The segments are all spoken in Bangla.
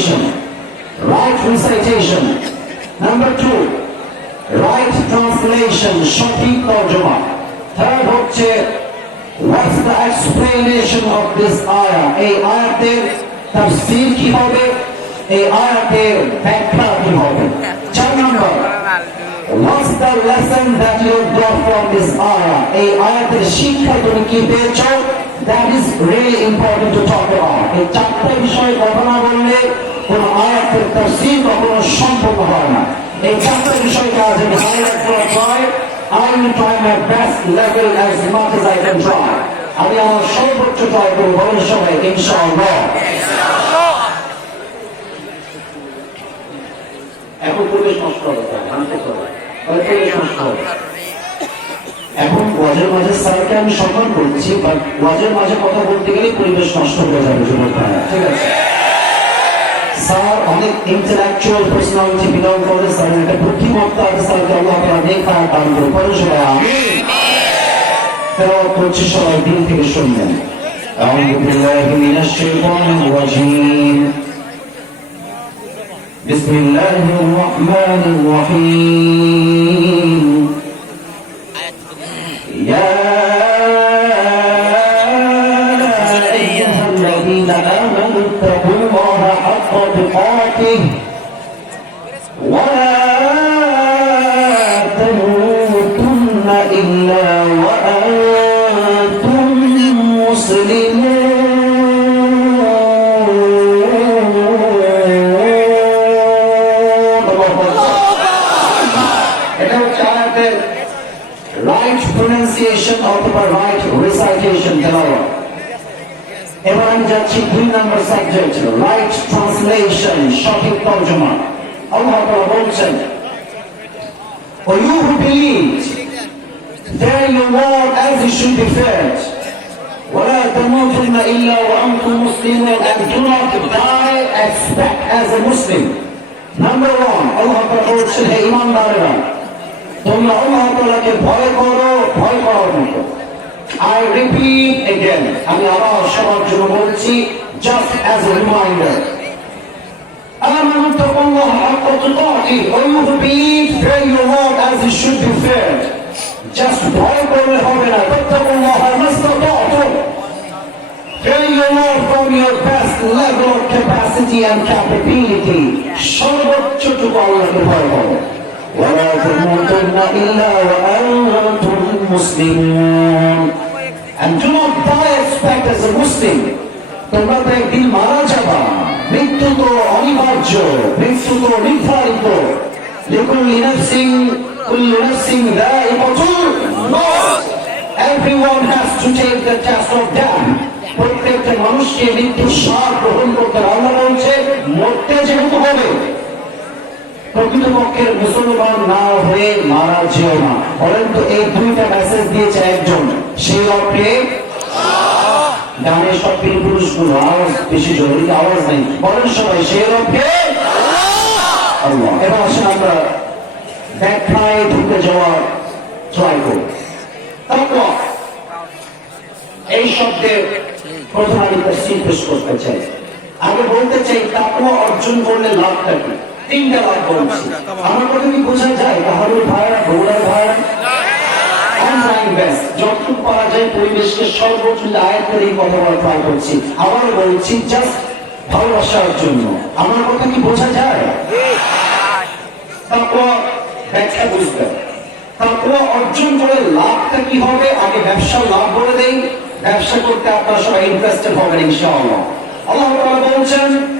pronunciation, right recitation. Number two, right translation, সঠিক তর্জমা। Third হচ্ছে what's the explanation of this ayah? এই আয়াতের তাফসীর কি হবে? এই আয়াতের ব্যাখ্যা কি হবে? চার নম্বর What's the lesson that you got from this ayah? এই আয়াতের শিক্ষা তুমি কি পেয়েছ? That is really important to talk about. এই চারটা বিষয়ে না বললে কোন আয়াতের তাফসীর সম্পূর্ণ হয় না। এই চারটা বিষয়কে আজ আমি আমার সর্বোচ্চ ট্রাই ইনশাআল্লাহ। এখন পরিবেশ নষ্ট হবে পরিবেশ এখন ওয়াজের মাঝে আমি সম্মান করছি বাট ওয়াজের মাঝে কথা বলতে গেলে পরিবেশ নষ্ট হয়ে যাবে ঠিক আছে? স্যার অনেক ইন্টেলেকচুয়াল পার্সোনালিটি বিলং করে স্যার একটা বুদ্ধিমত্তা আছে স্যারকে আল্লাহ তাআলা দেখা দান করে পরে সবাই আমিন তেলাওয়াত করছি সবাই দিল থেকে শুনবেন أعوذ بالله من الشيطان الرجيم بسم الله الرحمن الرحيم يا أيها الذين آمنوا اتقوا প্রোনাউন্সিয়েশন অথবা রাইট রিসাইটেশন তেলাওয়াত এবার আমি যাচ্ছি দুই নম্বর সাবজেক্ট রাইট ট্রান্সলেশন সঠিক তর্জমা আল্লাহ তাআলা বলছেন O you who believe, fear your Lord as you should be feared. ولا تموتن إلا وأنتم مسلمون and do not die expect as a Muslim. Number one, আল্লাহ তাআলা বলছেন হে ইমানদারেরা তোমরা আল্লাহ তাআলাকে ভয় করো ভয় করার মতো I repeat again আমি আবার সবার জন্য বলছি just as a reminder آمنوا اتقوا الله حق تقاته or you who believe fear your Lord as it should be feared just ভয় করলে হবে না اتقوا الله ما استطعتم Fear your Lord from your best level of capacity and capability সর্বোচ্চটুকু আল্লাহকে ভয় করো ولا تموتن إلا وأنتم مسلمون and do not die expect as a Muslim তোমরা তো একদিন মারা যাবা মৃত্যু তো অনিবার্য মৃত্যু তো নির্ধারিত لكل نفس كل نفس ذائقة الموت everyone has to take the test of death প্রত্যেকটা মানুষকে মৃত্যুর স্বাদ গ্রহণ করতে হবে। আল্লাহ বলছে মরতে যেহেতু হবে প্রকৃতপক্ষের মুসলমান না হয়ে মারা যেও না। বলেন এই দুইটা মেসেজ দিয়েছে একজন সেই অর্থে গানের সব পীর পুরুষগুলো আওয়াজ বেশি জরুরি, আওয়াজ নেই। বলেন সবাই সেই অর্থে এবার আসেন আমরা ব্যাখ্যায় ঢুকে যাওয়ার ট্রাই করি তাকওয়া এই শব্দের প্রথম আমি তফসিল পেশ করতে চাই। আগে বলতে চাই, তাকওয়া অর্জন করলে লাভটা কি? তিনটা লাভ বলছি। আমার কথা কি বোঝা যায়? অর্জন করে লাভটা কি হবে? আগে ব্যবসার লাভ বলে দেই। ব্যবসা করতে আপনারা সবাই ইন্টারেস্টেড হবেন ইনশাআল্লাহ। আল্লাহ বলছেন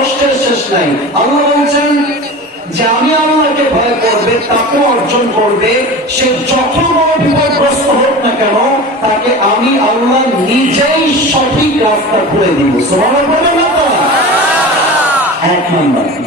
কষ্টের শেষ নাই। আল্লাহ বলছেন, যে আমি আল্লাহকে ভয় করবে, তাকে অর্জন করবে, সে যত বড় বিপদগ্রস্ত হোক না কেন, তাকে আমি আল্লাহ নিজেই সঠিক রাস্তা খুলে দিব। সোমান বলে না? এক নম্বর।